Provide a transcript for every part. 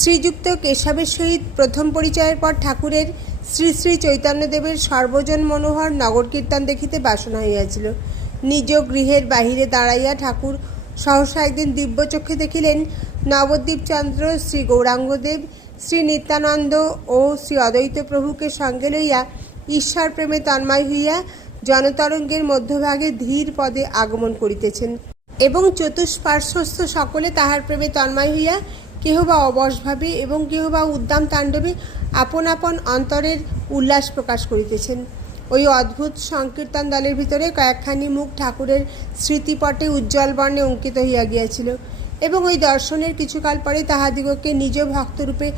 শ্রীযুক্ত কেশবের সহিত প্রথম পরিচয়ের পর ঠাকুরের শ্রী শ্রী চৈতন্যদেবের সর্বজন মনোহর নগর কীর্তন দেখিতে বাসনা হইয়াছিল। নিজ গৃহের বাহিরে দাঁড়াইয়া ঠাকুর সহসা একদিন দিব্যচক্ষে দেখিলেন নবদ্বীপচন্দ্র, শ্রী গৌরাঙ্গদেব, শ্রী নিত্যানন্দ ও শ্রী অদ্বৈত প্রভুকে সঙ্গে লইয়া ঈশ্বর প্রেমে তন্ময় হইয়া জনতরঙ্গের মধ্যভাগে ধীর পদে আগমন করিতেছেন এবং চতুষ্পার্শ্বস্থ সকলে তাহার প্রেমে তন্ময় হইয়া কেহ বা অবশভাবে এবং কেহ বা উদ্দাম তাণ্ডবে আপন আপন অন্তরের উল্লাস প্রকাশ করিতেছেন। ওই অদ্ভুত সংকীর্তন দলের ভিতরে কয়েকখানি মুখ ঠাকুরের স্মৃতিপটে উজ্জ্বল বর্ণে অঙ্কিত হইয়া গিয়াছিল এবং ওই দর্শনের কিছুকাল পরে তাহাদিগকে নিজ ভক্তরূপে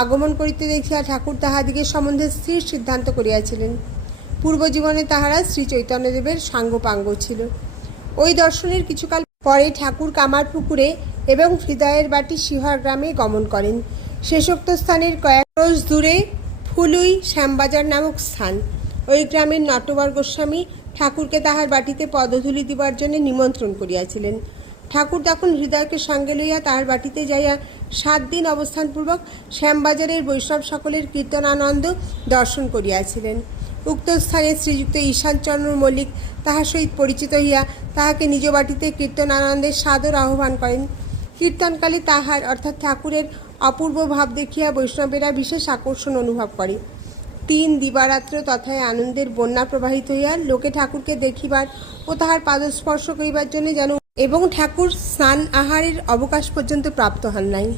আগমন করিতে দেখিয়া ঠাকুর তাহাদিগের সম্বন্ধে স্থির সিদ্ধান্ত করিয়াছিলেন। পূর্বজীবনে তাহারা শ্রী চৈতন্যদেবের সাঙ্গপাঙ্গ ছিল। ওই দর্শনের কিছুকাল পরে ঠাকুর কামারপুকুরে এবং হৃদয়ের বাটি শিহর গ্রামে গমন করেন। শেষোক্ত স্থানের কয়েক ক্রোশ দূরে ফুলুই শ্যামবাজার নামক স্থান। ওই গ্রামের নটবর গোস্বামী ঠাকুরকে তাহার বাটিতে পদধূলি দিবার জন্য নিমন্ত্রণ করিয়াছিলেন। ঠাকুর তখন হৃদয়কে সঙ্গে লইয়া তাহার বাটিতে যাইয়া 7 দিন অবস্থানপূর্বক শ্যামবাজারের বৈষ্ণব সকলের কীর্তনানন্দ দর্শন করিয়াছিলেন। উক্ত স্থানে শ্রীযুক্ত ঈশানচন্দ্র মল্লিক তাহার সহিত পরিচিত হইয়া তাহাকে নিজ বাটিতে কীর্তনানন্দের সাদর আহ্বান করেন। কীর্তনকালে তাহার অর্থাৎ ঠাকুরের অপূর্ব ভাব দেখিয়া বৈষ্ণবেরা বিশেষ আকর্ষণ অনুভব করে। 3 দিবারাত্র তথায় আনন্দের বন্যা প্রবাহিত হইয়া লোকে ঠাকুরকে দেখিবার ও তাহার পাদস্পর্শ করিবার জন্য যেন এবং ঠাকুর স্নান আহারের অবকাশ পর্যন্ত প্রাপ্ত হন নাই।